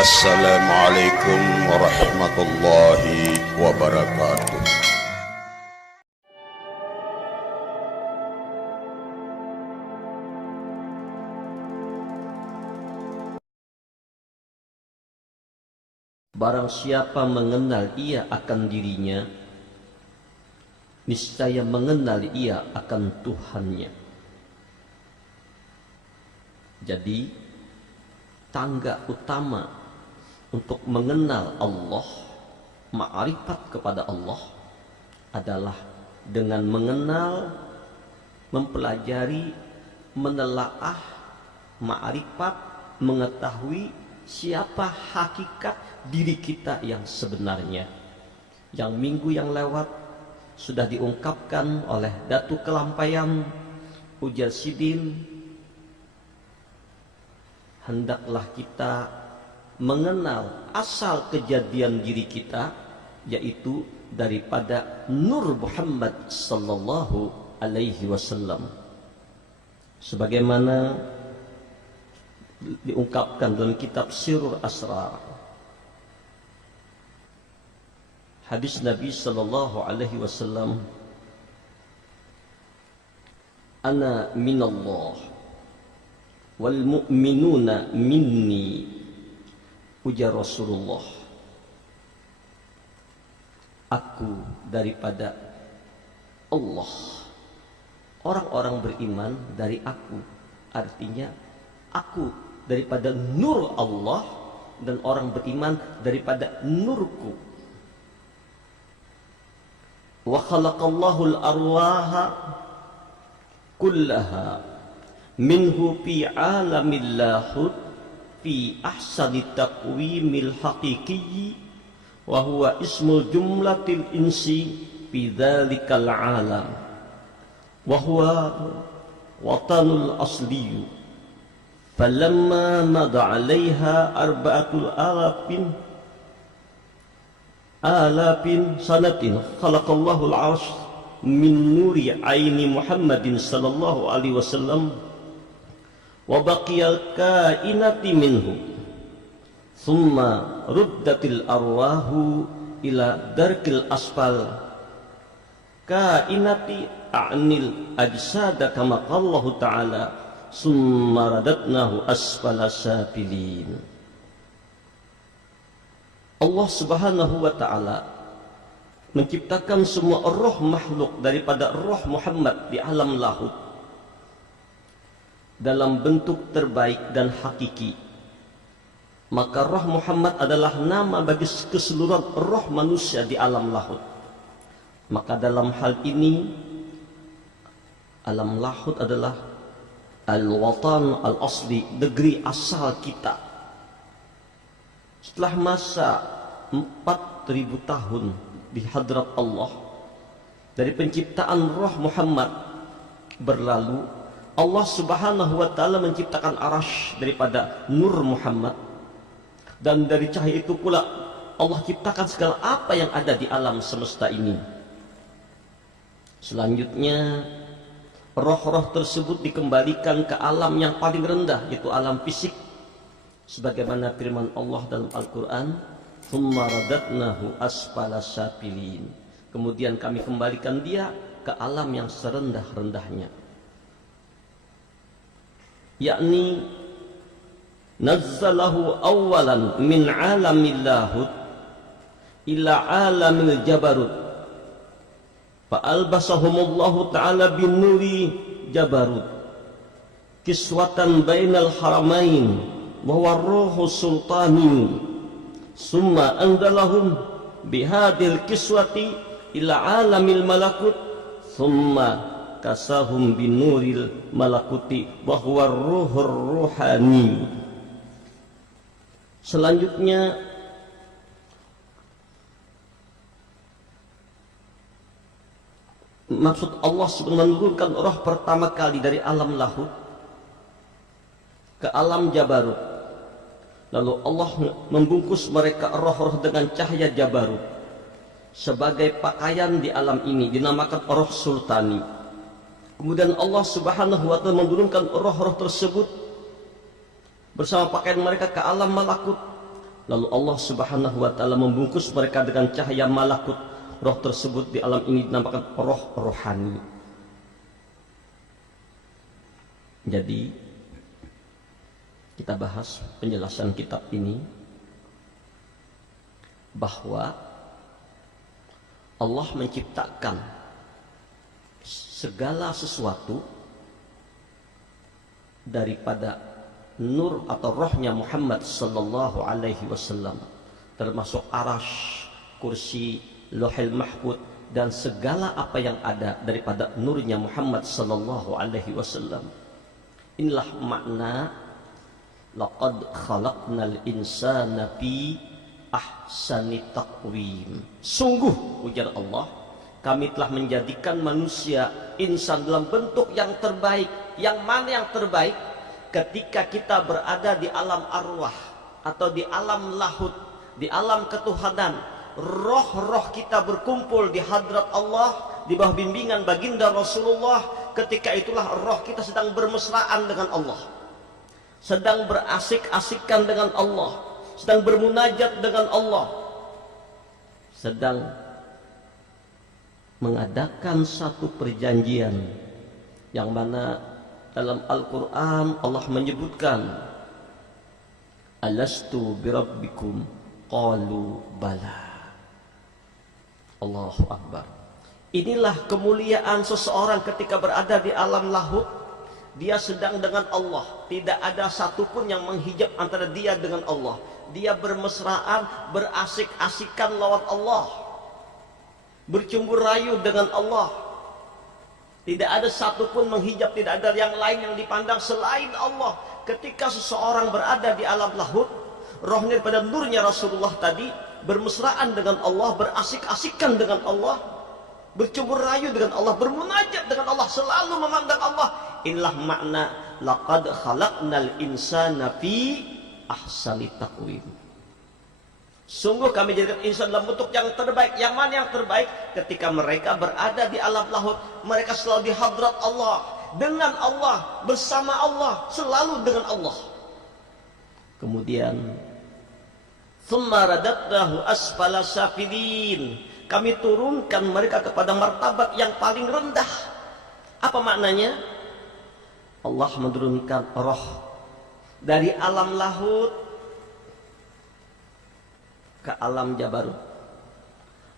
Assalamualaikum warahmatullahi wabarakatuh. Barang siapa mengenal ia akan dirinya, niscaya mengenal ia akan Tuhannya. Jadi tangga utama untuk mengenal Allah, ma'rifat kepada Allah, adalah dengan mengenal, mempelajari, menelaah, ma'rifat, mengetahui siapa hakikat diri kita yang sebenarnya. Yang minggu yang lewat sudah diungkapkan oleh Datu Kelampaian Ujar Sidin. Hendaklah kita mengenal asal kejadian diri kita, yaitu daripada Nur Muhammad sallallahu alaihi wasallam, sebagaimana diungkapkan dalam kitab Sirrul Asrar. Hadis Nabi sallallahu alaihi wasallam, "Ana minallah wal mu'minuna minni." Ujar Rasulullah, aku daripada Allah, orang-orang beriman dari aku. Artinya aku daripada nur Allah, dan orang beriman daripada nurku. Wa khalaqallahu al-arwaha kullaha minhu fi alamil lahud fi ahsani taqwimil haqiqi wa huwa ismul jumlatil insi fi dhalikal alam wa huwa watanul asliyu. Falamma mada 'alaiha arba'atul alafin sanatin khalaqallahu al-'arsy min nuri 'aini Muhammadin sallallahu alaihi wasallam wa baqiyal kainati minhu thumma ruddatil arwahu ila darkil asfal kainati a'nil ajsada kama qallahu ta'ala summa radatnahu asfala safilin. Allah subhanahu wa ta'ala menciptakan semua roh makhluk daripada roh Muhammad di alam lahut dalam bentuk terbaik dan hakiki. Maka roh Muhammad adalah nama bagi keseluruhan roh manusia di alam lahut. Maka dalam hal ini alam lahut adalah al-watan al-asli, negeri asal kita. Setelah masa 4.000 tahun di hadrat Allah dari penciptaan roh Muhammad berlalu, Allah subhanahu wa ta'ala menciptakan arash daripada nur Muhammad, dan dari cahaya itu pula Allah ciptakan segala apa yang ada di alam semesta ini. Selanjutnya roh-roh tersebut dikembalikan ke alam yang paling rendah, yaitu alam fisik, sebagaimana firman Allah dalam Al-Quran, "Tsumma radatnahu asfala safilin." Kemudian kami kembalikan dia ke alam yang serendah-rendahnya, yakni nazzalahu awalan min alamil lahut ila alamil jabarut fa albasahumullahu ta'ala bin nuri jabarut kiswatan bainal haramain wa huwa ruhu sultani summa anzalahum bihadil kiswati ila alamil malakut summa kasahum binuril malakuti wa huwa ruhur ruhani. Selanjutnya maksud Allah sebenarnya menurunkan roh pertama kali dari alam lahut ke alam jabarut. Lalu Allah membungkus mereka roh-roh dengan cahaya jabarut sebagai pakaian di alam ini, dinamakan roh sultani. Kemudian Allah subhanahu wa ta'ala menurunkan roh-roh tersebut bersama pakaian mereka ke alam malakut, Lalu Allah Subhanahu wa taala membungkus mereka dengan cahaya malakut. Roh tersebut di alam ini dinamakan roh rohani. Jadi kita bahas penjelasan kitab ini bahwa Allah menciptakan segala sesuatu daripada nur atau rohnya Muhammad sallallahu alaihi wasallam, termasuk arash, kursi, lauhil mahfuz, dan segala apa yang ada daripada nurnya Muhammad sallallahu alaihi wasallam. Inilah makna laqad khalaqnal insana fi ahsani taqwim. Sungguh, ujar Allah, kami telah menjadikan manusia insan dalam bentuk yang terbaik. Yang mana yang terbaik? Ketika kita berada di alam arwah atau di alam lahut, di alam ketuhanan, roh-roh kita berkumpul di hadrat Allah di bawah bimbingan baginda Rasulullah. Ketika itulah roh kita sedang bermesraan dengan Allah, sedang berasik-asikan dengan Allah, sedang bermunajat dengan Allah, sedang mengadakan satu perjanjian yang mana dalam Al-Quran Allah menyebutkan alastu birabbikum qalu bala. Allahu Akbar. Inilah kemuliaan seseorang ketika berada di alam lahut. Dia sedang dengan Allah, tidak ada satupun yang menghijab antara dia dengan Allah. Dia bermesraan, berasik-asikan lawan Allah, bercumbu rayu dengan Allah. Tidak ada satupun menghijab, tidak ada yang lain yang dipandang selain Allah. Ketika seseorang berada di alam lahut, rohnya pada nurnya Rasulullah tadi bermesraan dengan Allah, berasik-asikan dengan Allah, bercumbu rayu dengan Allah, bermunajat dengan Allah, selalu memandang Allah. Inilah makna laqad khalaqnal insana fi ahsani taqwim. Sungguh kami jadikan insan dalam bentuk yang terbaik. Yang mana yang terbaik? Ketika mereka berada di alam lahut, mereka selalu di hadrat Allah, dengan Allah, bersama Allah, selalu dengan Allah. Kemudian thumma radadnahu asfala safilin, kami turunkan mereka kepada martabat yang paling rendah. Apa maknanya? Allah menurunkan roh dari alam lahut ke alam jabarut.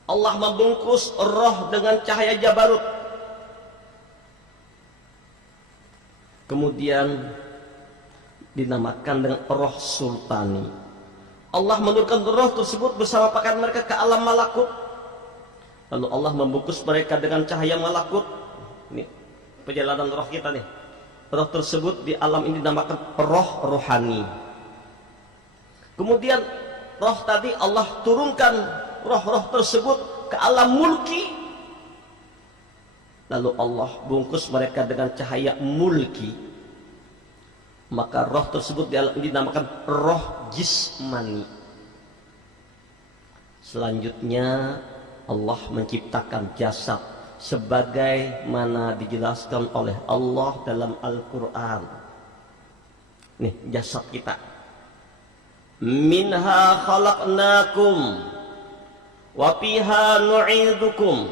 Allah membungkus roh dengan cahaya jabarut. Kemudian dinamakan dengan roh sultani. Allah menurunkan roh tersebut bersama pakaian mereka ke alam malakut. Lalu Allah membungkus mereka dengan cahaya malakut. Ini perjalanan roh kita nih. Roh tersebut di alam ini dinamakan roh rohani. Kemudian roh tadi Allah turunkan roh-roh tersebut ke alam mulki. Lalu Allah bungkus mereka dengan cahaya mulki. Maka roh tersebut di alam ini dinamakan roh jismani. Selanjutnya Allah menciptakan jasad sebagaimana dijelaskan oleh Allah dalam Al-Quran. Nih jasad kita. Minha khalaqnakum wa fiha nu'idukum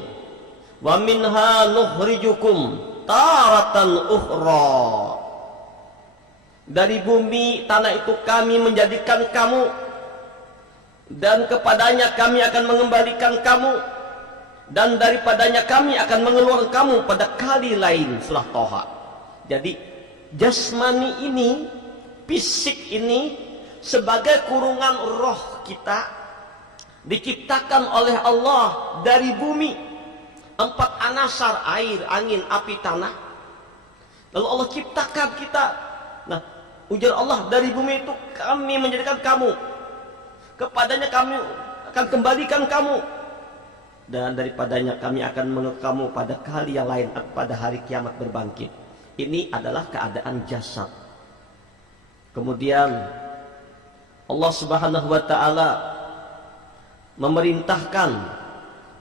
wa minha nukhrijukum taratan ukhra. Dari bumi tanah itu kami menjadikan kamu, dan kepadanya kami akan mengembalikan kamu, dan daripadanya kami akan mengeluarkan kamu pada kali lain. Surah Toha. Jadi jasmani ini, fisik ini, sebagai kurungan roh kita, diciptakan oleh Allah dari bumi. 4 anasar, air, angin, api, tanah. Lalu Allah ciptakan kita. Nah, ujar Allah, dari bumi itu kami menjadikan kamu, kepadanya kami akan kembalikan kamu, dan daripadanya kami akan mengeluarkan kamu pada kali yang lain, pada hari kiamat berbangkit. Ini adalah keadaan jasad. Kemudian Allah Subhanahu wa ta'ala memerintahkan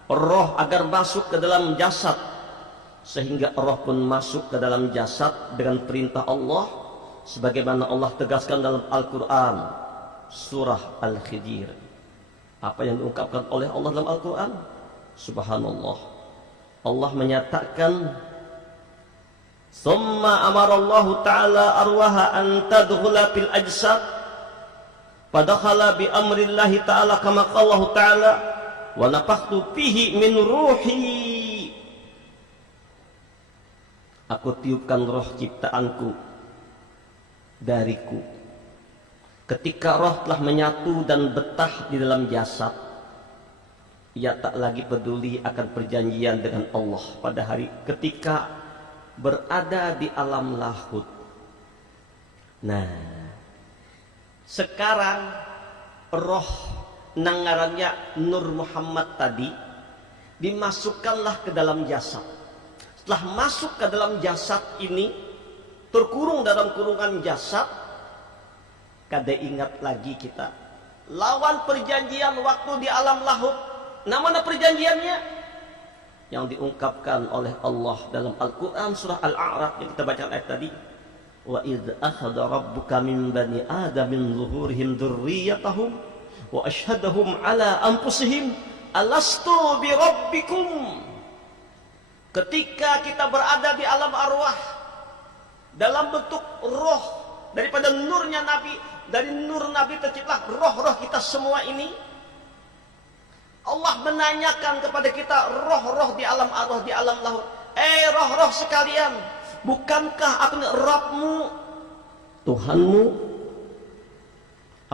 roh agar masuk ke dalam jasad, sehingga roh pun masuk ke dalam jasad dengan perintah Allah, sebagaimana Allah tegaskan dalam Al-Quran. surah Al-Khidir. Apa yang diungkapkan oleh Allah dalam Al-Quran? Subhanallah. Allah menyatakan, "Summa amarallahu ta'ala arwaha an tadkhula fil ajsad." Padakhala bi amrillahi ta'ala kama qala Allah ta'ala, "Wa nafakhtu fihi min ruhi." Aku tiupkan roh ciptaanku dariku. Ketika roh telah menyatu dan betah di dalam jasad, ia tak lagi peduli akan perjanjian dengan Allah pada hari ketika berada di alam lahut. Nah, sekarang roh nangarannya Nur Muhammad tadi dimasukkanlah ke dalam jasad. Setelah masuk ke dalam jasad ini, terkurung dalam kurungan jasad, kada ingat lagi kita lawan perjanjian waktu di alam lahut. Nah, mana perjanjiannya? Yang diungkapkan oleh Allah dalam Al-Quran surah Al-A'raf yang kita baca ayat tadi. Wa idh akhadha rabbuka min bani adam min zuhurihim dzurriyyatahum wa ashhadahum ala anfusihim alastu bi rabbikum. Ketika kita berada di alam arwah dalam bentuk roh daripada nurnya Nabi, dari nur Nabi terciptalah roh-roh kita semua ini. Allah menanyakan kepada kita, roh-roh di alam arwah, di alam lahut, roh-roh sekalian, bukankah aku ini Rabbmu, Tuhanmu?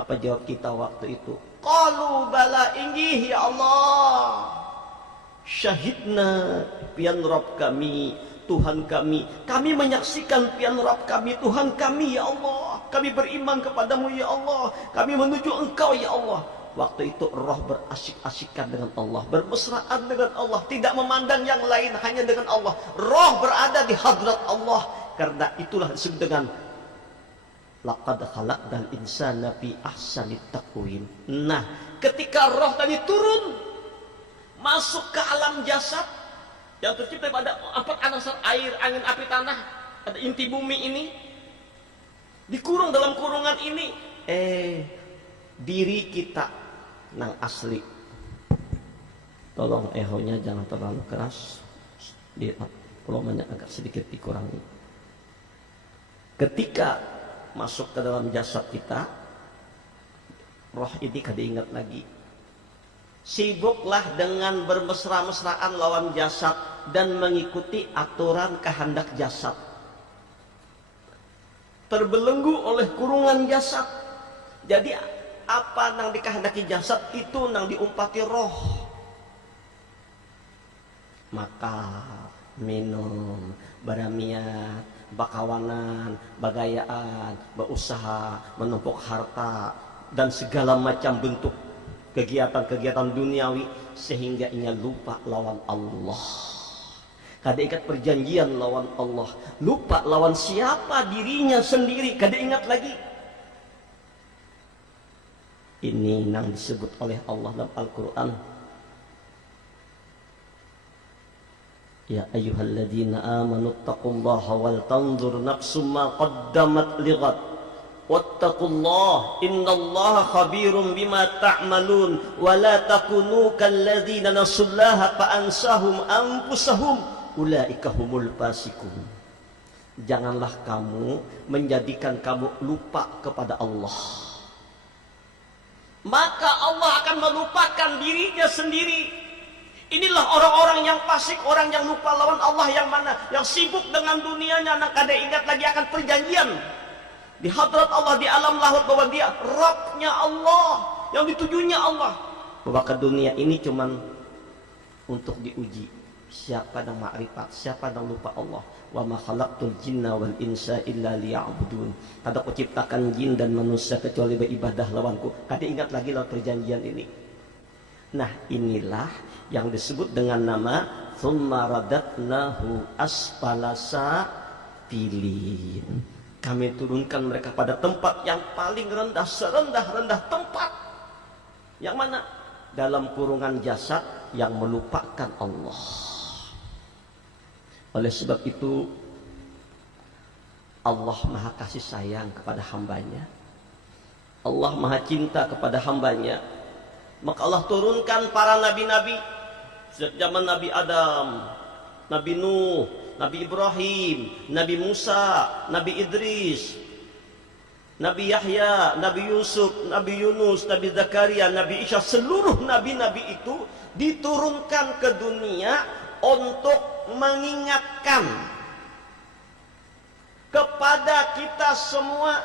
Apa jawab kita waktu itu? Qalu bala, inggih ya Allah, syahidna pian Rabb kami, Tuhan kami menyaksikan pian Rabb kami, Tuhan kami ya Allah, kami beriman kepadamu ya Allah, kami menuju engkau ya Allah. Waktu itu roh berasyik-asyikan dengan Allah, bermesraan dengan Allah, tidak memandang yang lain, hanya dengan Allah. Roh berada di hadrat Allah. Karena itulah disebut dengan laqad khalaqnal insana fi ahsani taqwim. Nah, ketika roh tadi turun masuk ke alam jasad yang tercipta pada 4 anasar air, angin, api, tanah, ada inti bumi ini, dikurung dalam kurungan ini, diri kita nang asli. Tolong ehonya jangan terlalu keras, di volumenya agak sedikit dikurangi. Ketika masuk ke dalam jasad kita, roh ini kada ingat lagi. Sibuklah dengan bermesra-mesraan lawan jasad dan mengikuti aturan kehendak jasad. Terbelenggu oleh kurungan jasad. Jadi apa nang dikehendaki jasad itu nang diumpati roh. Maka minum, baramiat, bakawanan, bagayaan, berusaha, menumpuk harta, dan segala macam bentuk kegiatan-kegiatan duniawi sehingga ia lupa lawan Allah. Kada ingat perjanjian lawan Allah, lupa lawan siapa dirinya sendiri, kada ingat lagi. Ini yang disebut oleh Allah dalam Al-Quran. Ya ayyuhalladzina amanu taqullaha wal tanzur nafsum ma qaddamat lighad wattaqullaha innallaha khabirum bima ta'malun wa la takunu kalladzina nasullaha fa ansahum anfusahum ulaika humul fasiqun. Janganlah kamu menjadikan kamu lupa kepada Allah, maka Allah akan melupakan dirinya sendiri. Inilah orang-orang yang fasik, orang yang lupa lawan Allah, yang mana? Yang sibuk dengan dunianya, nak kada ingat lagi akan perjanjian di hadrat Allah, di alam lahut, bahwa dia Rabbnya Allah, yang ditujunya Allah. Bahwa ke dunia ini cuman untuk diuji. Siapa yang makrifat, siapa yang lupa Allah. Wa ma khalaqtul jinna wal insa illa liya'budun. Kada ku ciptakan jin dan manusia kecuali beribadah lawanku. Kada ingat lagi lawan perjanjian ini. Nah, inilah yang disebut dengan nama tsumma radatnahu asfala safilin. Kami turunkan mereka pada tempat yang paling rendah, serendah-rendah tempat. Yang mana? Dalam kurungan jasad yang melupakan Allah. Oleh sebab itu Allah maha kasih sayang kepada hambanya. Allah maha cinta kepada hambanya, maka Allah turunkan para nabi-nabi sejak zaman Nabi Adam, Nabi Nuh, Nabi Ibrahim, Nabi Musa, Nabi Idris, Nabi Yahya, Nabi Yusuf, Nabi Yunus, Nabi Zakaria, Nabi Isa. Seluruh nabi-nabi itu diturunkan ke dunia untuk mengingatkan kepada kita semua,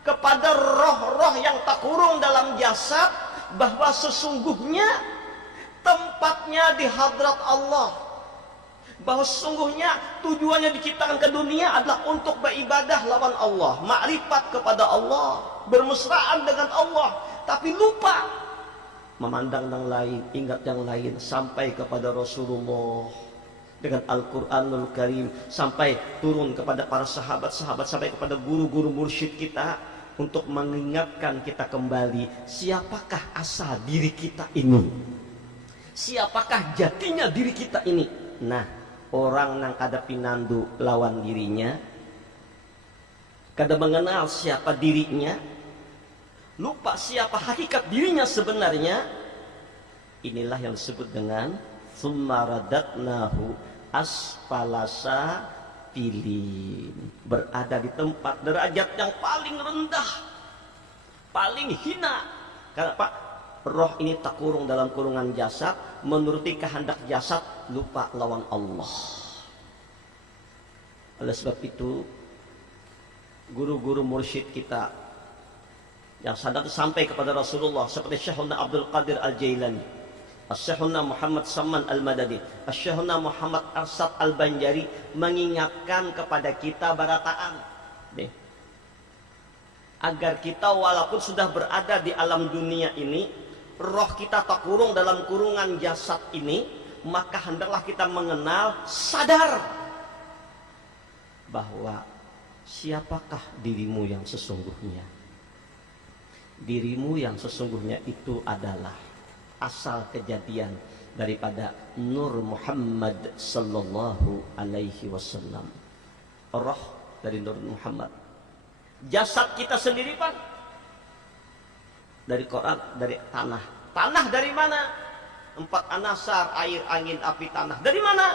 kepada roh-roh yang tak kurung dalam jasad, bahwa sesungguhnya tempatnya di hadrat Allah, bahwa sesungguhnya tujuannya diciptakan ke dunia adalah untuk beribadah lawan Allah, makrifat kepada Allah, bermesraan dengan Allah, tapi lupa memandang yang lain, ingat yang lain, sampai kepada Rasulullah dengan Al-Quranul Karim, sampai turun kepada para sahabat-sahabat, sampai kepada guru-guru mursyid kita, untuk mengingatkan kita kembali siapakah asal diri kita ini, siapakah jatinya diri kita ini. Nah, orang nang kada pinandu lawan dirinya, kada mengenal siapa dirinya, lupa siapa hakikat dirinya sebenarnya, inilah yang disebut dengan summa radatnahu asfalasa pilin, berada di tempat derajat yang paling rendah, paling hina. Karena Pak, roh ini tak kurung dalam kurungan jasad, menuruti kehendak jasad, lupa lawan Allah. Oleh sebab itu, guru-guru mursyid kita yang sadar sampai kepada Rasulullah, seperti Syekhuna Abdul Qadir Al-Jailani, Syekhuna Muhammad Saman Al-Madani, Syekhuna Muhammad Arsad Al-Banjari, mengingatkan kepada kita barataan agar kita walaupun sudah berada di alam dunia ini, roh kita tak kurung dalam kurungan jasad ini, maka hendaklah kita mengenal, sadar bahwa siapakah dirimu yang sesungguhnya. Dirimu yang sesungguhnya itu adalah asal kejadian daripada Nur Muhammad sallallahu alaihi wasallam. Roh dari Nur Muhammad. Jasad kita sendiri Pak, dari Quran, dari tanah. Tanah dari mana? 4 anasar, air, angin, api, tanah. Dari mana?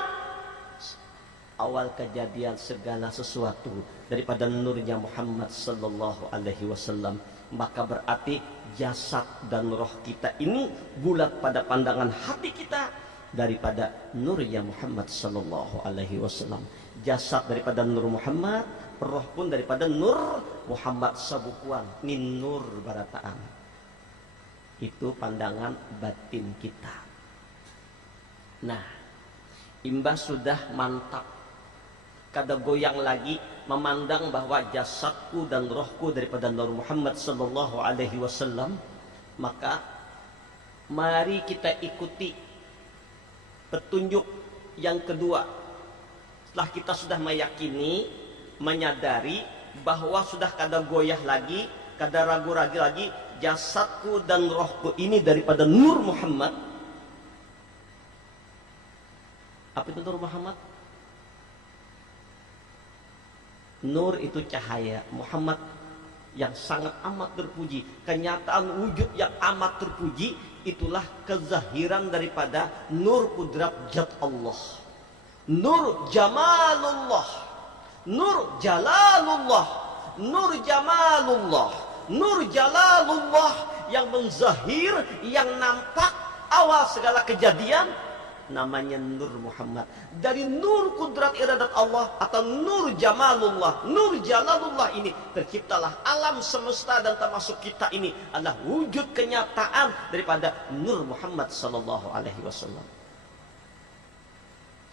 Awal kejadian segala sesuatu daripada nurnya Muhammad sallallahu alaihi wasallam. Maka berarti jasad dan roh kita ini bulat pada pandangan hati kita daripada nurnya Muhammad sallallahu alaihi wasallam. Jasad daripada Nur Muhammad, roh pun daripada Nur Muhammad sabukuan, min nur barataan. Itu pandangan batin kita. Nah, imbas sudah mantap, kada goyang lagi memandang bahwa jasadku dan rohku daripada Nur Muhammad sallallahu alaihi wasallam, maka mari kita ikuti petunjuk yang kedua. Setelah kita sudah meyakini, menyadari bahwa sudah kada goyah lagi, kada ragu-ragu lagi, jasadku dan rohku ini daripada Nur Muhammad. Apa itu Nur Muhammad? Nur itu cahaya, Muhammad yang sangat amat terpuji, kenyataan wujud yang amat terpuji, itulah kezahiran daripada nur kudrat zat Allah, nur jamalullah, nur jalalullah, nur jamalullah, nur jalalullah yang menzahir, yang nampak awal segala kejadian, namanya Nur Muhammad. Dari nur kudrat iradat Allah atau nur jamalullah, nur jalalullah ini terciptalah alam semesta, dan termasuk kita ini adalah wujud kenyataan daripada Nur Muhammad sallallahu alaihi wasallam.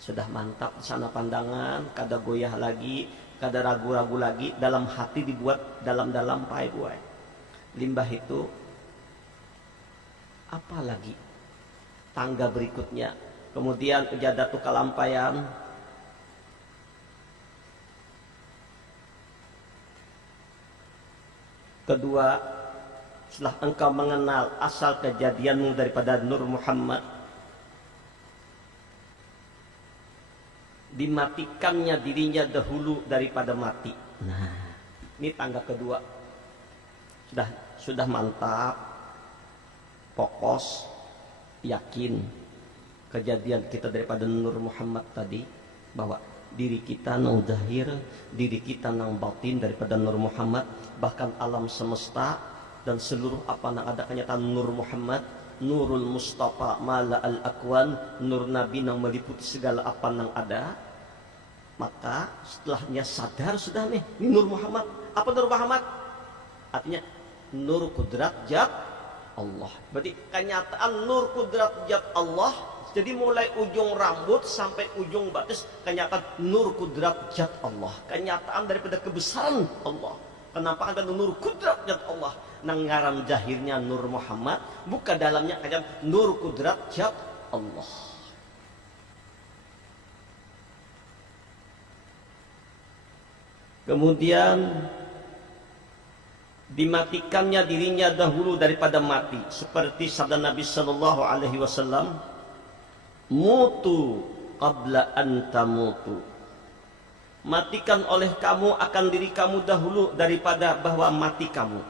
Sudah mantap sana pandangan, kada goyah lagi, kada ragu-ragu lagi, dalam hati dibuat dalam-dalam pai buai. Limbah itu apalagi tangga berikutnya. Kemudian ujadatu kalampayan, kedua, setelah engkau mengenal asal kejadianmu daripada Nur Muhammad, dimatikannya dirinya dahulu daripada mati. Nah, ini tangga kedua. sudah mantap, fokus, yakin kejadian kita daripada Nur Muhammad tadi, bahwa diri kita nang zahir, diri kita nang batin daripada Nur Muhammad, bahkan alam semesta dan seluruh apa yang ada kenyataan Nur Muhammad, Nurul Mustafa Mala al-Akwan, Nur Nabi yang meliputi segala apa yang ada. Maka setelahnya sadar sudah nih, ini Nur Muhammad. Apa Nur Muhammad? Artinya Nur Kudrat Zat Allah. Berarti kenyataan Nur Kudrat Zat Allah. Jadi mulai ujung rambut sampai ujung batis kenyataan Nur Kudrat Zat Allah. Kenyataan daripada kebesaran Allah. Kenapa ada Nur Kudrat Zat Allah? Nanggaran zahirnya Nur Muhammad, buka dalamnya kenyataan Nur Kudrat Zat Allah. Kemudian dimatikannya dirinya dahulu daripada mati, seperti sabda Nabi Sallallahu Alaihi Wasallam, mutu qabla an tamutu. Matikan oleh kamu akan diri kamu dahulu daripada bahwa mati kamu.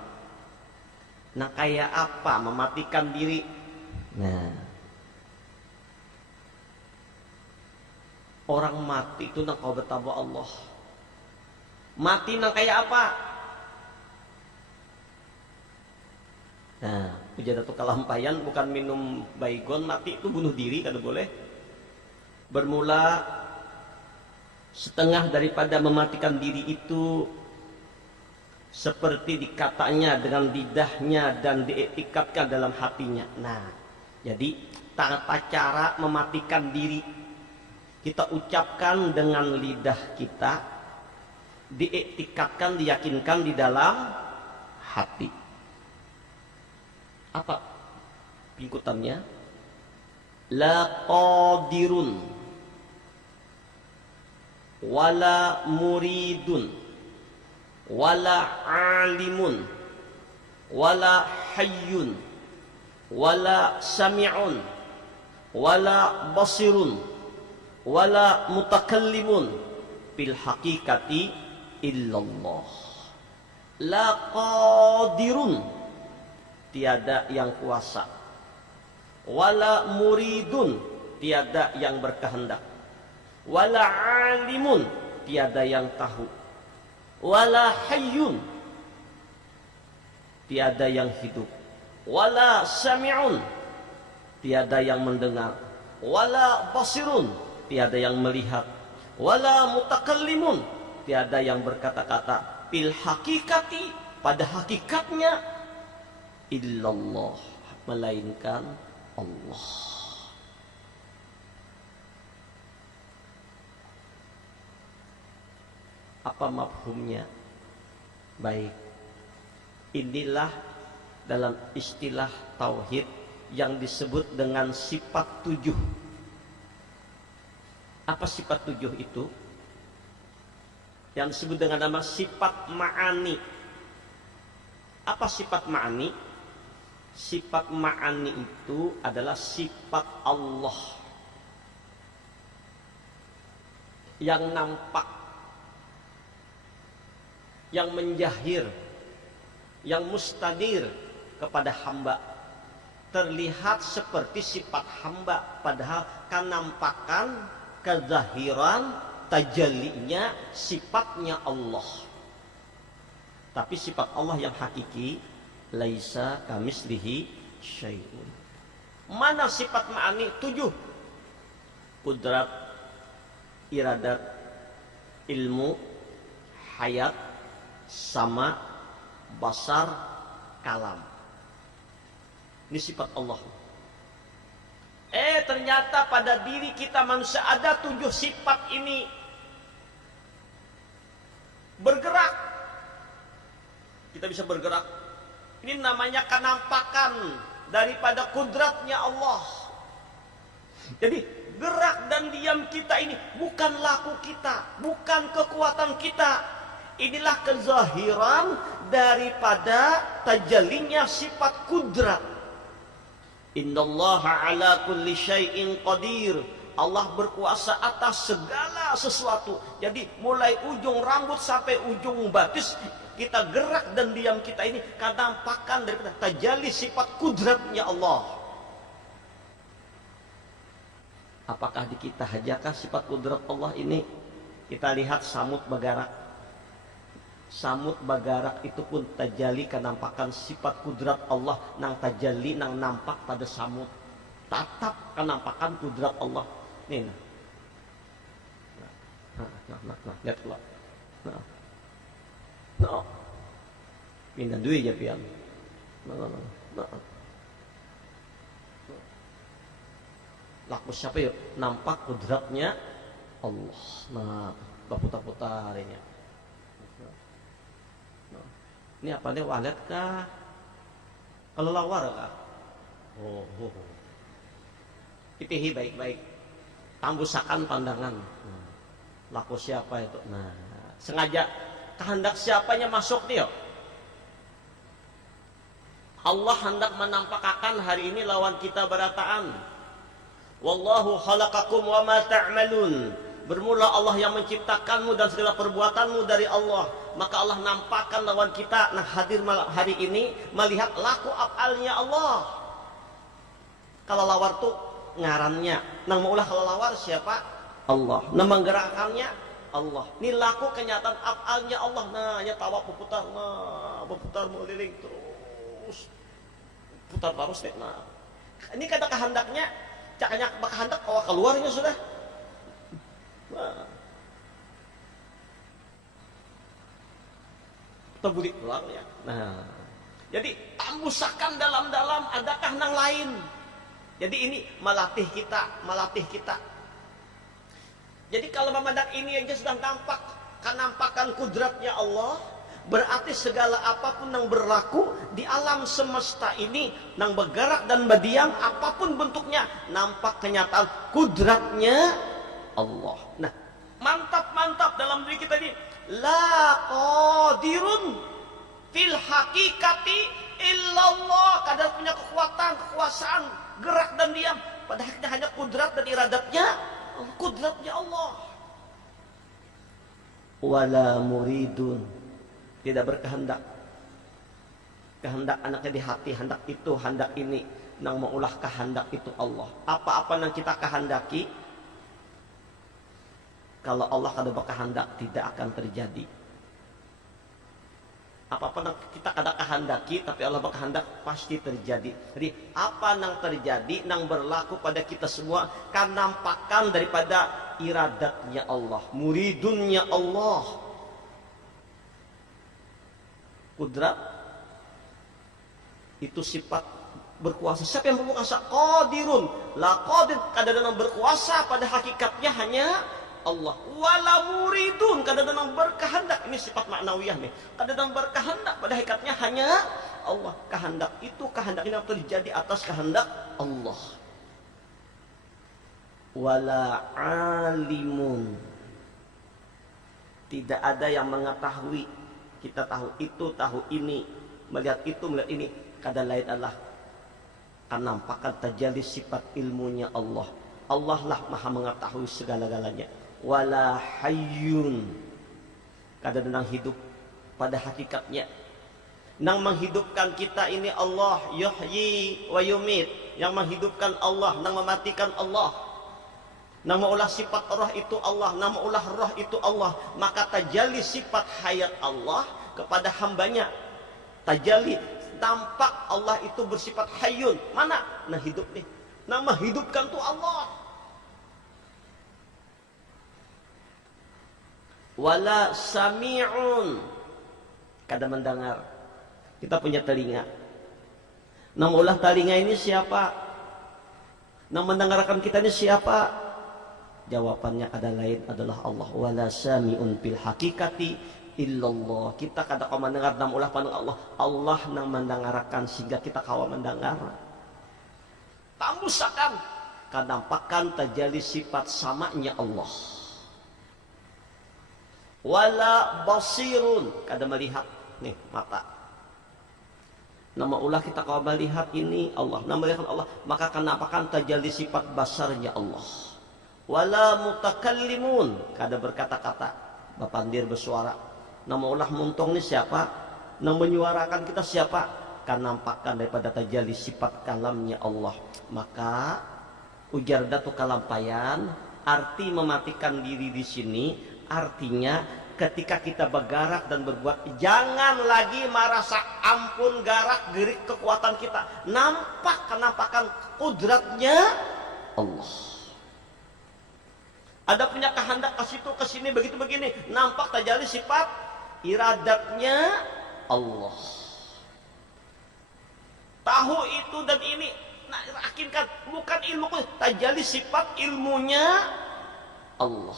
Nah, kayak apa mematikan diri? Nah, orang mati itu nak kau betapa Allah. Mati nang kayak apa? Nah, Pujadatul Kalampayan bukan minum baygon, mati itu bunuh diri, kada boleh. Bermula setengah daripada mematikan diri itu seperti dikatanya dengan lidahnya dan diikatkan dalam hatinya. Nah, jadi tata cara mematikan diri kita ucapkan dengan lidah kita, diiktikatkan, diyakinkan di dalam hati. Apa pingkutannya? La qadirun wala muridun wala alimun wala hayyun wala sami'un wala basirun wala mutakallimun bil haqiqati illallah. La qadirun, tiada yang kuasa, wala muridun, tiada yang berkehendak, wala alimun, tiada yang tahu, wala hayyun, tiada yang hidup, wala sami'un, tiada yang mendengar, wala basirun, tiada yang melihat, wala mutakallimun, tiada yang berkata-kata, bil hakikati, pada hakikatnya, illallah, melainkan Allah. Apa mafhumnya? Baik, inilah dalam istilah tauhid yang disebut dengan sifat 7. Apa sifat 7 itu? Yang disebut dengan nama sifat ma'ani. Apa sifat ma'ani? Sifat ma'ani itu adalah sifat Allah yang nampak, yang menjahir, yang mustadir kepada hamba. Terlihat seperti sifat hamba, padahal kenampakan, kezahiran, tajallinya sifatnya Allah. Tapi sifat Allah yang hakiki, laisa kamislihi syai'un. Mana sifat ma'ani? 7. Kudrat, iradat, ilmu, hayat, sama, basar, kalam. Ini sifat Allah. Ternyata pada diri kita manusia ada 7 sifat ini. Bergerak, kita bisa bergerak. Ini namanya kenampakan daripada kudratnya Allah. Jadi gerak dan diam kita ini bukan laku kita, bukan kekuatan kita. Inilah kezahiran daripada tajallinya sifat kudrat. Innallaha ala kulli syai'in qadir Allah berkuasa atas segala sesuatu. Jadi mulai ujung rambut sampai ujung batis, kita gerak dan diam kita ini kenampakan daripada tajalli sifat kudratnya Allah. Apakah di kita hajakah sifat kudrat Allah ini? Kita lihat samud bagarak. Samud bagarak itu pun tajalli kenampakan sifat kudrat Allah, nang tajalli nang nampak pada samud. Tatap kenampakan kudrat Allah. Nih, lihat pula. Pindah duit ya pian. Laku siapa yuk? Nampak kudratnya Allah. Nah, putar-putar ini. Ini apa nih, walet kah? Kalau lawar kah? Oh. Ipihi baik-baik. Tambusakan pandangan. Laku siapa itu? Nah, sengaja kehendak siapanya masuk dia. Allah hendak menampakkan hari ini lawan kita berataan. Wallahu khalaqakum wa ma ta'malun. Bermula Allah yang menciptakanmu dan segala perbuatanmu dari Allah. Maka Allah nampakkan lawan kita. Nah, hadir hari ini melihat laku afalnya Allah. Kalau lawar tuh ngarannya. Nang maulah kalau lawar siapa? Allah. Nah, menggerakkannya Allah. Ini laku kenyataan afalnya Allah. Nah, ya tawa puputar. Nah, puputar meliling terus. Putar terus deh. Nah, ini kata kehendaknya. Cakanya kehendak kalau keluarnya sudah. Nah. Terbudik pulang ya. Nah, jadi tambusakan dalam-dalam, adakah nang lain? Jadi ini melatih kita. Jadi kalau memandang ini aja sudah nampak, kenampakan kudratnya Allah, berarti segala apapun yang berlaku di alam semesta ini, yang bergerak dan berdiam, apapun bentuknya, nampak kenyataan kudratnya Allah. Nah, mantap dalam diri kita ini. La qadirun fil hakikati illallah. Kadang punya kekuatan, kekuasaan, gerak dan diam. Padahal kita hanya kudrat dan iradatnya, kudratnya Allah. Wala muridun, tidak berkehendak. Kehendak anaknya di hati, hendak itu, hendak ini. Nang maulah kehendak itu Allah. Apa-apa yang kita kehendaki, kalau Allah kada berkehendak tidak akan terjadi. Apa-apa yang kita kada kehendaki tapi Allah berkehendak pasti terjadi. Jadi apa yang terjadi, yang berlaku pada kita semua kan nampakan daripada iradatnya Allah, muridunnya Allah. Kudrat itu sifat berkuasa. Siapa yang berkuasa? Qadirun. La qadir, kadang-kadang berkuasa pada hakikatnya hanya Allah. Wala muridun, kadang-kadang berkehendak. Ini sifat maknawiyah nih. Kadang-kadang berkehendak, pada hakikatnya hanya Allah. Kehendak itu, kehendak ini terjadi atas kehendak Allah. Wala alimun, tidak ada yang mengetahui. Kita tahu itu, tahu ini, melihat itu, melihat ini. Kadang lain adalah kenampakan tajalli sifat ilmunya Allah. Allah lah maha mengetahui segala-galanya. Wala hayyun, kadang-kadang hidup pada hakikatnya. Nang menghidupkan kita ini Allah, yuhyi wa yumit. Yang menghidupkan Allah, nang mematikan Allah. Nang maulah sifat roh itu Allah, nang maulah roh itu Allah. Maka tajalli sifat hayat Allah kepada hambanya. Tajalli, tampak Allah itu bersifat hayyun. Mana? Nah hidup nih. Nang menghidupkan itu Allah. Wala sami'un, kadang mendengar. Kita punya telinga. Nang ulah telinga ini siapa? Nang mendengarkan kita ini siapa? Jawabannya ada lain adalah Allah. Wala sami'un bil hakikati illallah. Kita kadang kau mendengar nang ulah pandang Allah. Allah nang mendengarkan sehingga kita kawa mendengar. Tambusakan kenampakan tajalli sifat samanya Allah. Wala basirun, kada melihat nih mata. Nama ulah kita kalau melihat ini Allah, nama melihat Allah, maka kenampakan tajalli sifat basarnya Allah. wala mutakallimun, kada berkata-kata, bapandir bersuara. Nama ulah muntong ni siapa? Yang menyuarakan kita siapa? Kan nampakkan daripada tajalli sifat kalamnya Allah. Maka ujar Datuk Kalampayan, arti mematikan diri di sini artinya ketika kita bergerak dan berbuat, jangan lagi merasa ampun garak gerik kekuatan kita. Nampak kenampakan kudratnya Allah. Ada punya kehendak ke situ ke sini begitu begini, nampak tajalli sifat iradatnya Allah. Tahu itu dan ini, nah, yakinkan bukan ilmu, tajalli sifat ilmunya Allah.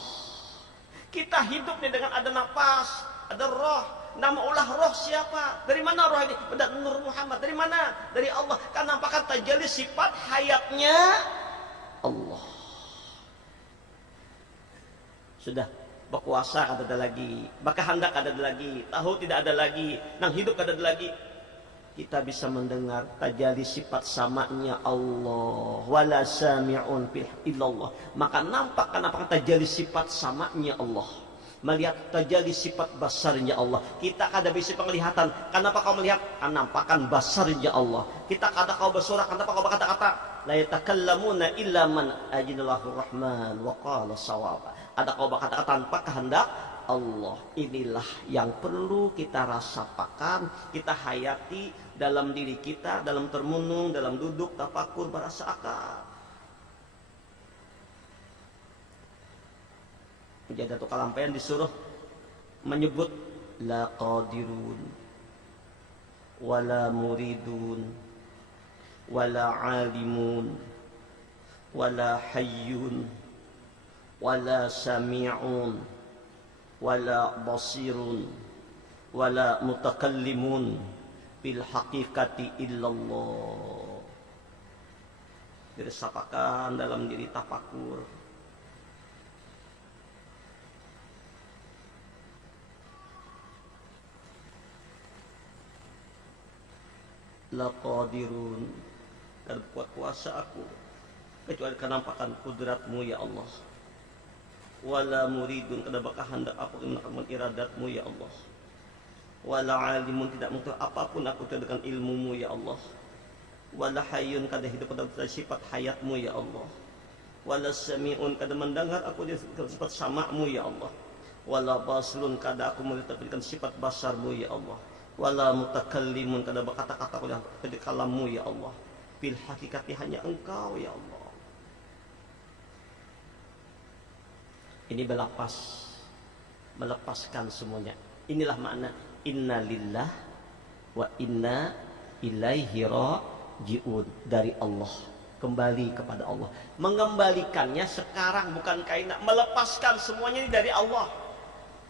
Kita hidup nih dengan ada nafas, ada roh. Nama ulah roh siapa? Dari mana roh ini? Dari Nur Muhammad. Dari mana? Dari Allah. Kan nampakkan tajalli sifat hayatnya Allah. Sudah berkuasa kada ada lagi, berkehendak kada ada lagi, tahu tidak ada lagi, nang hidup kada ada lagi. Kita bisa mendengar tajalli sifat samanya Allah, wala sami'un illallah. Maka nampak kenapa tajalli sifat samanya Allah, melihat tajalli sifat basarnya Allah. Kita kada bisa penglihatan, kenapa kau melihat? Kan nampakkan basarnya Allah. Kita kada kau bersuara, kenapa kau berkata-kata? La yatakallamuna illa man ajinallahu rahman wa qala sawaba. Ada kau berkata tanpa kehendak Allah. Inilah yang perlu kita rasakan, kita hayati dalam diri kita, dalam termenung, dalam duduk, tafakur, berasa akal. Jadi Datuk Kalampayan disuruh menyebut la qadirun wala muridun wala alimun wala hayyun wala sami'un wala basirun wala mutakallimun bil haqiqati illallah. Diresapakan dalam diri tafakur. La qadirun, dan kuat kuasa aku kecuali kenampakan kudratmu ya Allah. Wala muridun, kada bakal hendak apa menakan iradatmu ya Allah. Wala alimun, tidak mengetahui apapun aku dengan ilmumu ya Allah. Wala hayyun, kada hidup pada sifat hayatmu ya Allah. Wala sami'un, kada mendengar aku dengan sifat samamu ya Allah. Wala basirun, kada aku melihat dengan sifat basarmu ya Allah. Wala mutakallimun, kada berkata-kata aku dengan kalammu ya Allah. Bil hakikati hanya engkau ya Allah. Ini melepaskan semuanya. Inilah makna inna lillah wa inna ilaihi raji'un, dari Allah, kembali kepada Allah. Mengembalikannya sekarang bukan kaina, melepaskan semuanya ini dari Allah.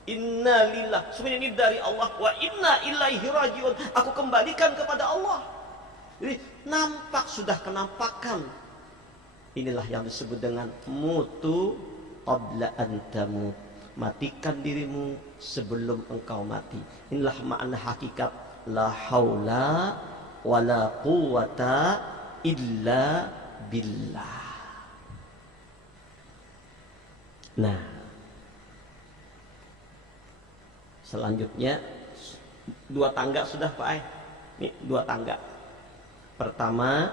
Inna lillah, semuanya ini dari Allah, wa inna ilaihi raji'un, aku kembalikan kepada Allah. Jadi nampak, sudah kenampakan. Inilah yang disebut dengan mutu qabla an tamut, matikan dirimu sebelum engkau mati. Inilah makna hakikat la haula wala quwata illa billah. Nah, selanjutnya dua tangga sudah Pak Ai. Ini dua tangga. Pertama,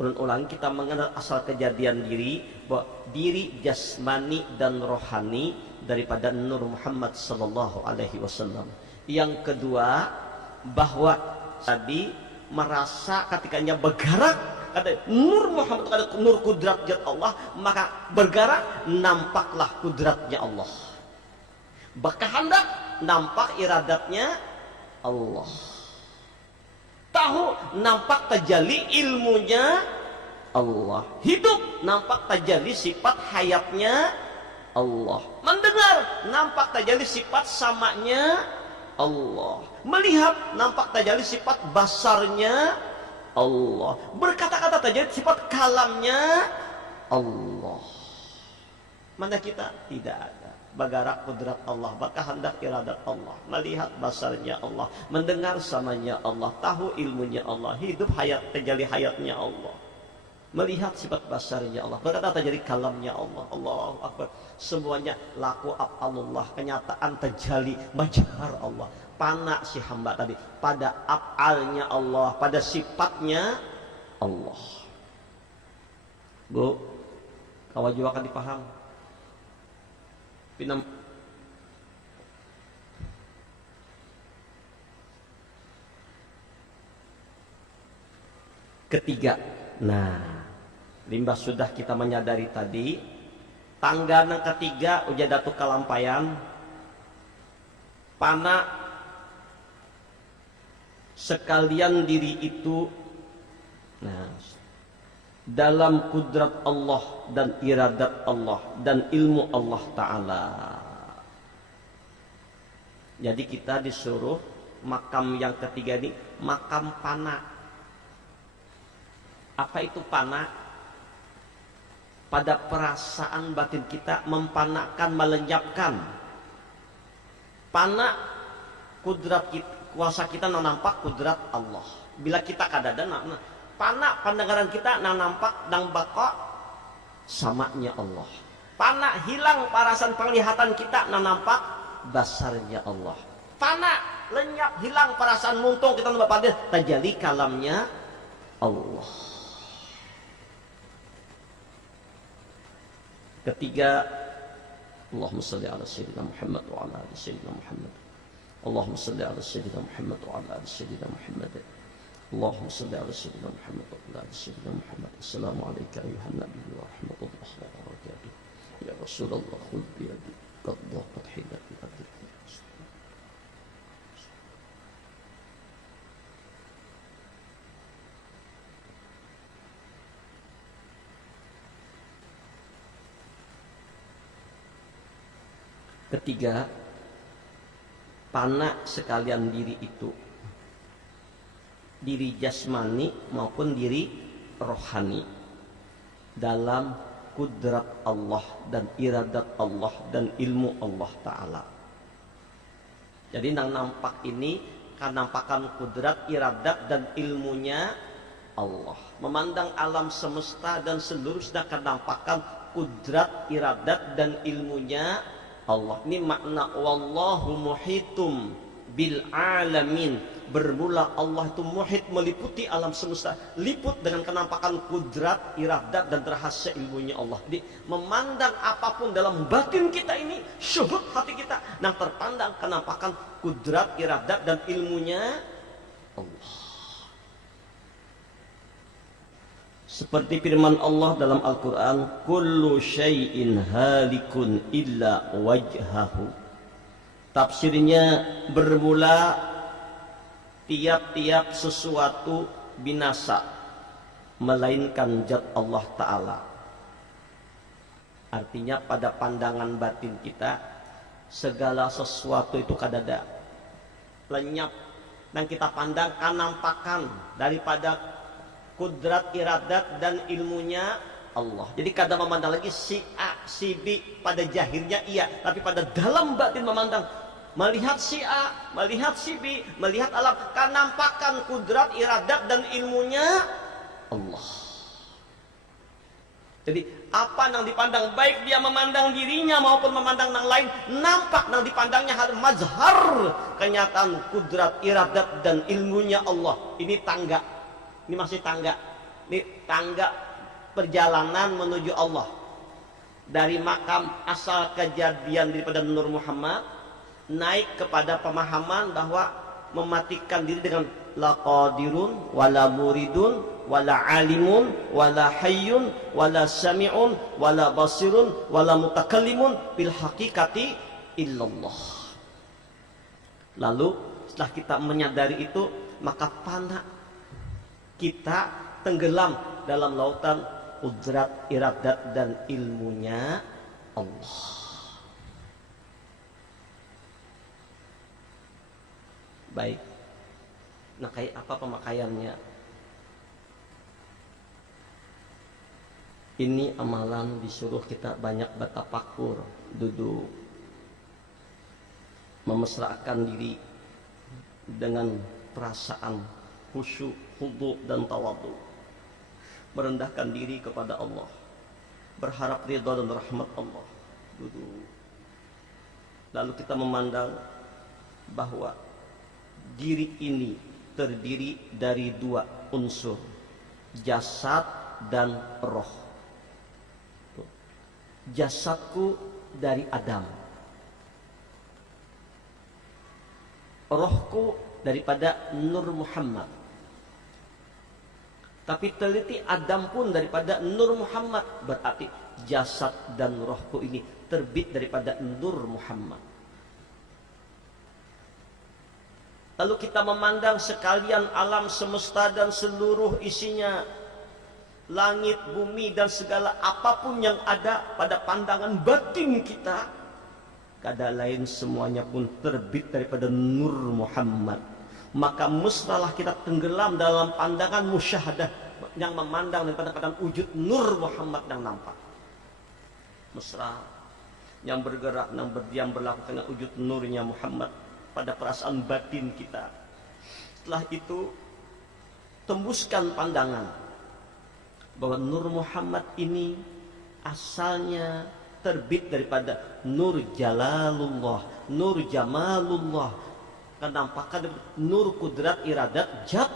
ulang kita mengenal asal kejadian diri, bahwa diri jasmani dan rohani daripada Nur Muhammad sallallahu alaihi wasallam. Yang kedua, bahwa tadi merasa ketikanya bergerak ada Nur Muhammad, ada nur kudrat zat Allah, maka bergerak nampaklah kudratnya Allah. Berkehendak nampak iradatnya Allah. Tahu nampak tajalli ilmunya Allah. Hidup nampak tajalli sifat hayatnya Allah. Mendengar nampak tajalli sifat samanya Allah. Melihat nampak tajalli sifat basarnya Allah. Berkata-kata tajalli sifat kalamnya Allah. Mana kita? Tidak ada. Bergerak kudrat Allah, berkehendak iradat Allah, melihat basarnya Allah, mendengar samanya Allah, tahu ilmunya Allah, hidup hayat tajalli hayatnya Allah. melihat sifat basarnya Allah, berkata terjadi kalamnya Allah. Allahu Akbar. Semuanya laku af'alullah, kenyataan terjadi majhar Allah. Pana si hamba tadi pada af'alnya Allah, pada sifatnya Allah. Bu, kawan juga akan dipaham. Pinam ketiga. Nah, limbah sudah kita menyadari tadi, tangga yang ketiga udah datu kalampayan, pana sekalian diri itu. Nah, dalam kudrat Allah dan iradat Allah dan ilmu Allah Ta'ala. Jadi kita disuruh makam yang ketiga ini makam pana. Apa itu pana? Pada perasaan batin kita mempanakan, melenyapkan. Pana kudrat kita, kuasa kita nampak kudrat Allah. Bila kita kadang-kadang pana pandangan kita nampak dan baka samanya Allah. Pana hilang perasaan penglihatan kita nampak basarnya Allah. Pana lenyap hilang perasaan muntung kita nampak pada terjadi kalamnya Allah. Ketiga, Allahumma salli ala sayyidina Muhammad wa ala ali sayyidina Muhammad. Allahumma salli ala sayyidina Muhammad wa ala ali sayyidina Muhammad. Allahumma salli ala sayyidina Muhammad wa ala ali sayyidina Muhammad. Assalamu alayka ayuhan nabi wa rahmatullahi wa barakatuh. Ya Rasulullah khudh bi yadi qad dhaqat hilati adrik. Ketiga, pana sekalian diri itu, diri jasmani maupun diri rohani, dalam kudrat Allah dan iradat Allah dan ilmu Allah Ta'ala. Jadi yang nampak ini kan nampakan kudrat, iradat dan ilmunya Allah. Memandang alam semesta dan seluruhnya kan nampakan kudrat, iradat dan ilmunya Allah. Ini makna wallahu muhitum bil alamin. Bermula Allah itu muhit, meliputi alam semesta, liput dengan kenampakan kudrat, iradat dan rahasia ilmunya Allah. Jadi memandang apapun dalam batin kita ini, syuhud hati kita, yang terpandang kenampakan kudrat, iradat dan ilmunya Allah. Seperti firman Allah dalam Al-Quran, kullu syai'in halikun illa wajhahu. Tafsirnya bermula tiap-tiap sesuatu binasa melainkan zat Allah Ta'ala. Artinya pada pandangan batin kita segala sesuatu itu kadada lenyap, dan kita pandang kanampakan daripada kudrat, iradat dan ilmunya Allah. Jadi kadang memandang lagi si A, si B pada jahirnya iya, tapi pada dalam batin memandang, melihat si A, melihat si B, melihat alam, kanampakan kudrat, iradat dan ilmunya Allah. Jadi apa yang dipandang, baik dia memandang dirinya maupun memandang yang lain, nampak yang dipandangnya hal mazhar kenyataan kudrat, iradat dan ilmunya Allah. Ini tangga, ini masih tangga, ini tangga perjalanan menuju Allah. Dari makam asal kejadian daripada Nur Muhammad, naik kepada pemahaman bahwa mematikan diri dengan la qadirun wala muridun wala alimun wala hayyun wala sami'un wala basirun wala mutakallimun bil haqiqati illallah. Lalu setelah kita menyadari itu, maka panah kita tenggelam dalam lautan kudrat, iradat dan ilmunya Allah. Baik, nah kayak apa pemakaiannya? Ini amalan disuruh kita banyak bertafakur, duduk, memesrakan diri dengan perasaan khusyuk, khudu dan tawadhu. merendahkan diri kepada Allah, berharap ridha dan rahmat Allah. Duduk. Lalu kita memandang bahwa diri ini terdiri dari dua unsur, jasad dan roh. Jasadku dari Adam, rohku daripada Nur Muhammad. Tapi teliti Adam pun daripada Nur Muhammad, berarti jasad dan rohku ini terbit daripada Nur Muhammad. Lalu kita memandang sekalian alam semesta dan seluruh isinya, langit, bumi dan segala apapun yang ada pada pandangan batin kita, kada lain semuanya pun terbit daripada Nur Muhammad. Maka mesralah kita tenggelam dalam pandangan musyahadah yang memandang daripada pandangan wujud Nur Muhammad yang nampak. Mesra yang bergerak, yang berdiam, berlaku dengan wujud nurnya Muhammad pada perasaan batin kita. Setelah itu tembuskan pandangan bahwa Nur Muhammad ini asalnya terbit daripada Nur Jalalullah, Nur Jamalullah, kenampakan Nur Kudrat Iradat Jat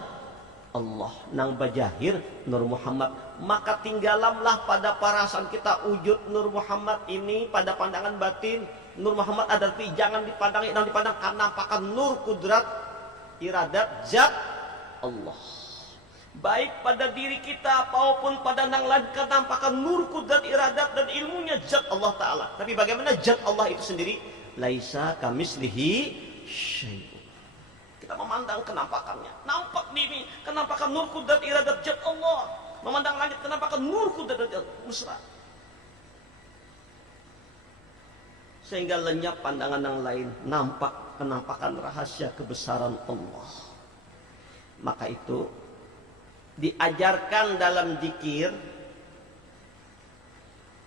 Allah nang bajahir Nur Muhammad. Maka tinggalamlah pada perasaan kita wujud Nur Muhammad ini pada pandangan batin. Nur Muhammad ada, tapi jangan dipandangi dan dipandang kenampakan Nur Kudrat Iradat Zat Allah. Baik pada diri kita maupun pada nang lain kenampakan Nur Kudrat Iradat dan ilmunya Zat Allah Ta'ala. Tapi bagaimana Zat Allah itu sendiri? Laisa kamislihi syai'un. Kita memandang kenampakannya, nampak ini kenampakan Nur Kudrat Iradat Zat Allah. Memandang langit kenampakan Nur Kudrat Iradat Musra. Sehingga lenyap pandangan yang lain, nampak kenampakan rahasia kebesaran Allah. Maka itu diajarkan dalam zikir,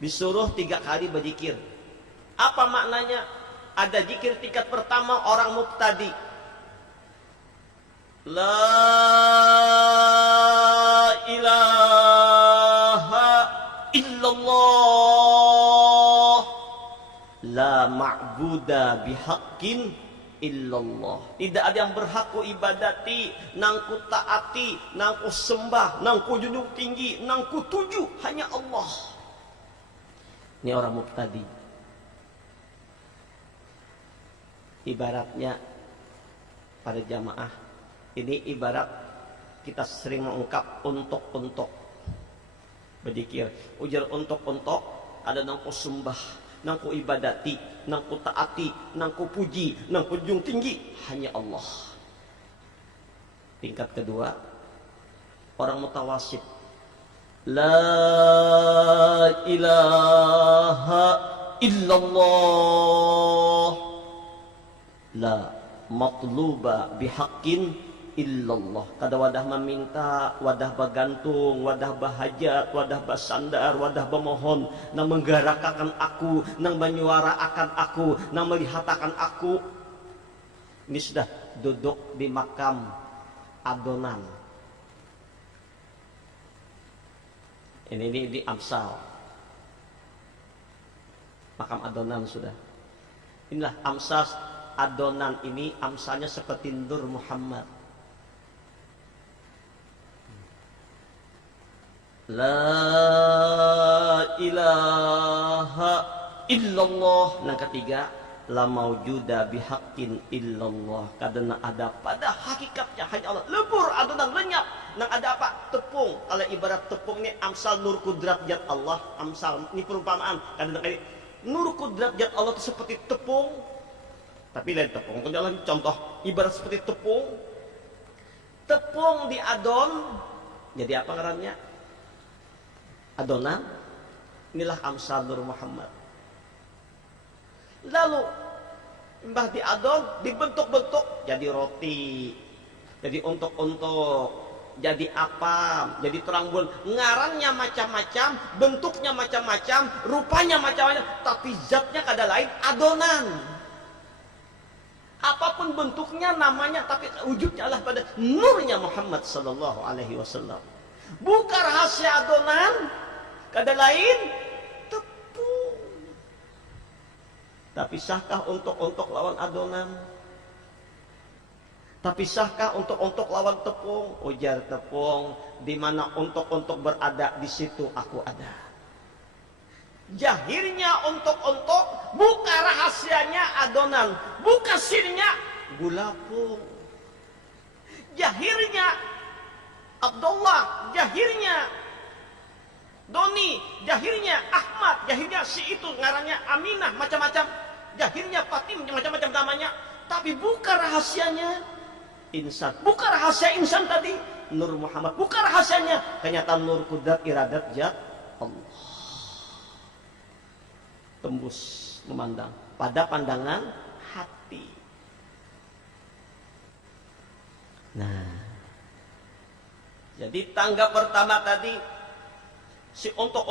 disuruh 3 kali berzikir. Apa maknanya? Ada zikir tingkat pertama orang mubtadi, la ilaha illallah, la ma'buda bihaqqin illallah. Tidak ada yang berhak ku ibadati, nang ku taati, nang ku sembah, nang ku junjung tinggi, nang ku tuju, hanya Allah. Ini orang mubtadi. Ibaratnya pada jamaah, ini ibarat kita sering mengungkap untuk berzikir. Ujar untuk ada nang ku sembah, nang ku ibadati, nang ku taati, nang ku puji, nang ku junjung tinggi, hanya Allah. Tingkat kedua, orang mutawasid, la ilaha illallah, la matluba bihaqqin illallah. Kada wadah meminta, wadah bergantung, wadah bahajat, wadah bersandar, wadah bermohon, nang menggerakkan aku, nang menyuarakan aku, nang melihatakan aku. Ini sudah duduk di makam adonan. Ini di Amsal. Makam adonan sudah. Inilah Amsal adonan ini, amsalnya seperti Nur Muhammad. La ilaha illallah. Yang ketiga, la maujuda bihaqqin illallah. Kadang ada pada hakikatnya hanya Allah. Lebur adonan lenyap. Nang ada apa? Tepung. Kalau ibarat tepung ini amsal Nur Kudrat Zat Allah. Amsal ini perumpamaan. Kadang ini Nur Kudrat Zat Allah itu seperti tepung. Tapi lain tepung. Dalam contoh ibarat seperti tepung. Tepung diadon. Jadi apa ngarannya? Adonan. Inilah amsal Nur Muhammad. Lalu mbah diadon, dibentuk-bentuk jadi roti, jadi untuk-untuk, jadi apa, jadi terang bulan. Ngarannya macam-macam, bentuknya macam-macam, rupanya macam-macam, tapi zatnya kada lain, adonan. Apapun bentuknya, namanya, tapi wujudnya adalah pada nurnya Muhammad sallallahu alaihi wasallam. Buka rahasia adonan, kada lain tepung. Tapi sahkah untuk lawan adonan? Tapi sahkah untuk lawan tepung? Ujar tepung, di mana untuk berada, di situ aku ada. Jahirnya untuk buka rahasianya adonan, buka sirnya gulapung. Jahirnya Abdullah, jahirnya Doni, jahirnya Ahmad, jahirnya si itu ngarannya Aminah, macam-macam. Jahirnya Fatim, macam-macam namanya. Tapi buka rahasianya insan, buka rahasia insan tadi Nur Muhammad, buka rahasianya kenyataan nur kudrat iradat zat Allah. Tembus memandang pada pandangan hati. Nah, jadi tangga pertama tadi si ontok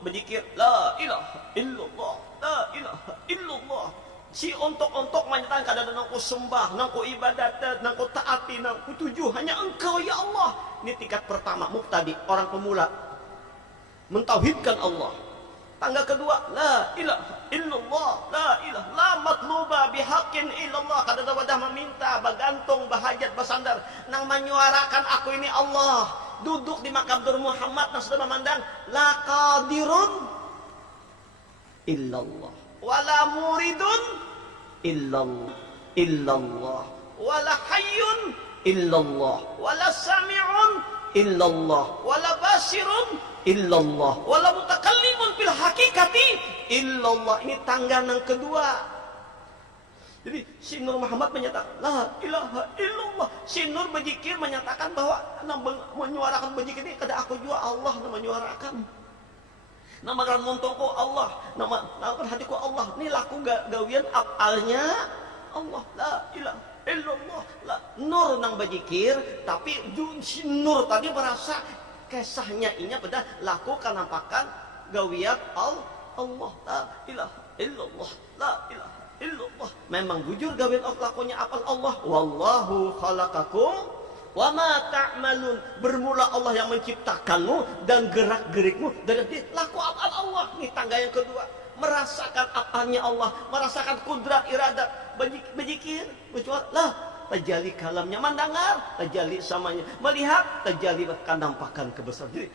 berzikir la ilaha illallah, la ilaha illallah. Si ontok menyatakan kadang nangku sembah, nangku ibadat, nangku taati, nangku tuju hanya Engkau ya Allah. Ini tingkat pertama, mubtadi, orang pemula mentauhidkan Allah. Tangga kedua, la ilaha illallah, la ilaha la matluba bihaqqin illallah. Kadang wadah meminta, bagantung, bahajat, basandar, nang menyuarakan aku ini Allah. Duduk di makam Nur Muhammad, nang sudah memandang la qadirun illallah, wala muridun illallah, wala hayyun illallah, wala sami'un illallah, wala basirun illallah, wala mutakallimun fil hakikati illallah. Ini tangga yang kedua. Jadi si Nur Muhammad menyatakan la ilaha illallah. Si Nur berzikir menyatakan bahwa menyuarakan berzikir ini kada aku jua Allah yang menyuarakan. Nama kan montongku Allah, nama kan hatiku Allah. Ini laku gawian apalnya Allah, la ilaha illallah. La. Nur nang berzikir, tapi si Nur tadi merasa kesahnya inya pada laku kanampakan gawian Allah, la ilaha illallah, la ilaha illallah. Memang bujur gawian lakunya apa Allah. Wallahu khalaqakum wa ma ta'malun. Bermula Allah yang menciptakanmu dan gerak-gerikmu dari laku apa Allah. Ini tangga yang kedua, merasakan apanya Allah, merasakan kudrat iradat, berzikir, berjual lah terjadi kalamnya, mendengar terjadi samanya, melihat terjadi kenampakan kebesaran. Jadi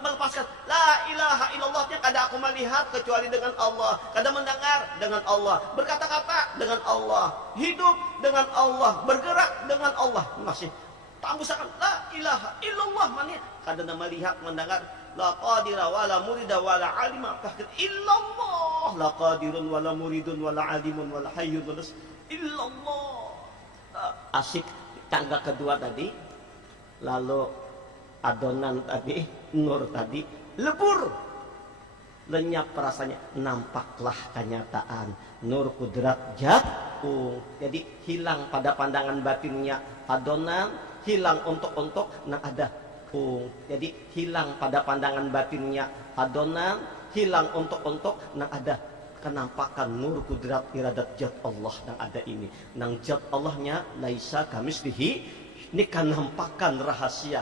melepaskan la ilaha illallah yang kada aku melihat kecuali dengan Allah, kada mendengar dengan Allah, berkata-kata dengan Allah, hidup dengan Allah, bergerak dengan Allah. Masih tambusakan la ilaha illallah mani kada melihat mendengar la qadira wala murida wala alima fakir illallah, la qadirun wala muridun wala alimun wala hayyun wala illallah. Asik tangga kedua tadi, lalu adonan tadi, nur tadi lebur, lenyap rasanya, nampaklah kenyataan nur kudrat zat. Jadi hilang pada pandangan batinnya adonan, hilang untuk nah ada jadi hilang pada pandangan batinnya adonan, hilang untuk nah ada kenampakan nur kudrat iradat zat Allah yang ada ini. Nang zat Allahnya laisa kamislihi. Ini kenampakan rahasia.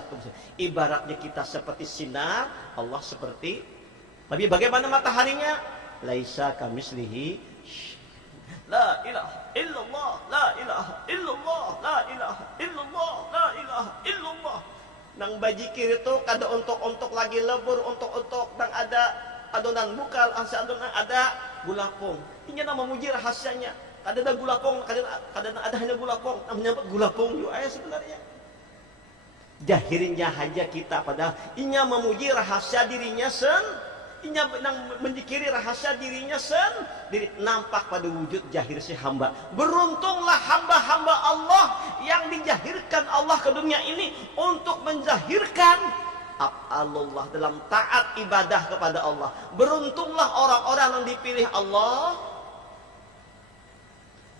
Ibaratnya kita seperti sinar, Allah seperti. Tapi bagaimana mataharinya? Laisa kamislihi. La ilaha illallah, la ilaha illallah, la ilaha illallah, la ilaha illallah. Nang bajikir itu kada untuk lagi lebur, untuk nang ada adonan bukal, adonan ada gulapung. Ini nama memuji rahasianya. Kada ada gulapung, kada ada hanya gulapung, namanya gulapung juga sebenarnya. Jahirnya saja kita padahal inya memuji rahasia dirinya inya mendikiri rahasia dirinya diri nampak pada wujud jahir si hamba. Beruntunglah hamba-hamba Allah yang dijahirkan Allah ke dunia ini untuk menjahirkan Allah dalam taat ibadah kepada Allah. Beruntunglah orang-orang yang dipilih Allah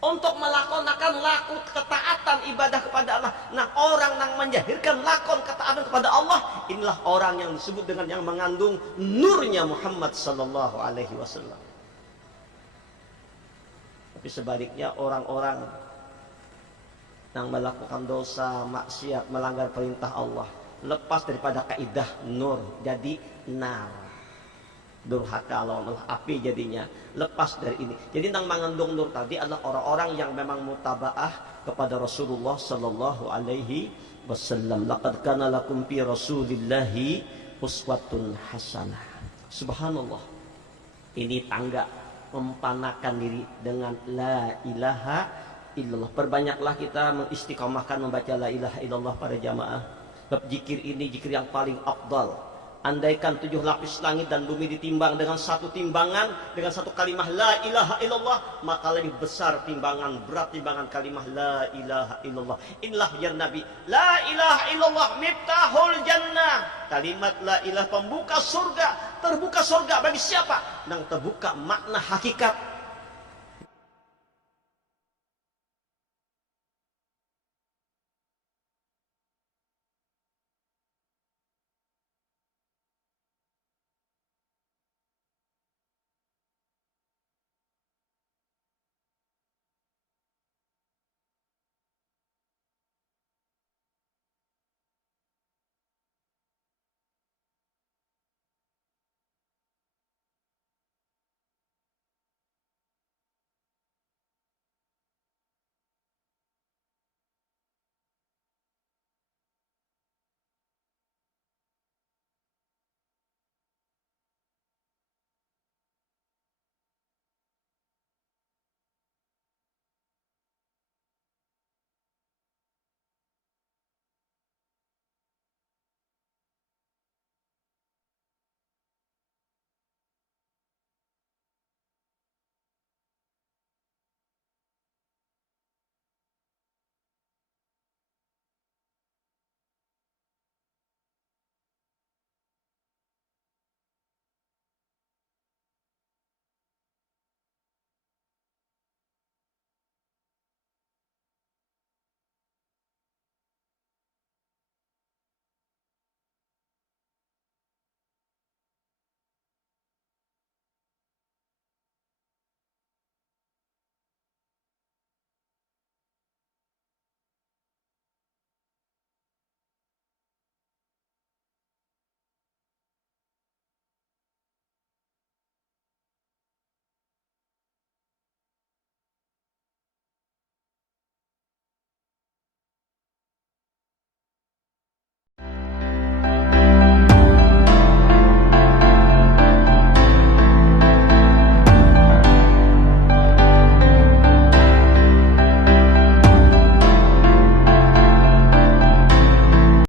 untuk melakukan laku ketaatan ibadah kepada Allah. Nah, orang yang menjahirkan lakon ketaatan kepada Allah, inilah orang yang disebut dengan yang mengandung nurnya Muhammad sallallahu alaihi wasallam. Tapi sebaliknya orang-orang yang melakukan dosa, maksiat, melanggar perintah Allah, lepas daripada kaidah nur jadi nar. Durhaka lawan Allah, api jadinya, lepas dari ini. Jadi yang mengandung nur tadi adalah orang-orang yang memang mutabaah kepada Rasulullah sallallahu alaihi wasallam. Laqad kana lakum fi Rasulillahi uswatun hasanah. Subhanallah. Ini tangga mempanakan diri dengan la ilaha illallah. Perbanyaklah kita mengistiqomahkan membaca la ilaha illallah pada jamaah. Sebab zikir ini zikir yang paling afdal. Andaikan 7 lapis langit dan bumi ditimbang dengan satu timbangan, dengan satu kalimah la ilaha illallah, maka lebih besar timbangan, berat timbangan kalimah la ilaha illallah. Inilah ya Nabi, la ilaha illallah miftahul jannah. Kalimat la ilaha pembuka surga. Terbuka surga bagi siapa? Yang terbuka makna hakikat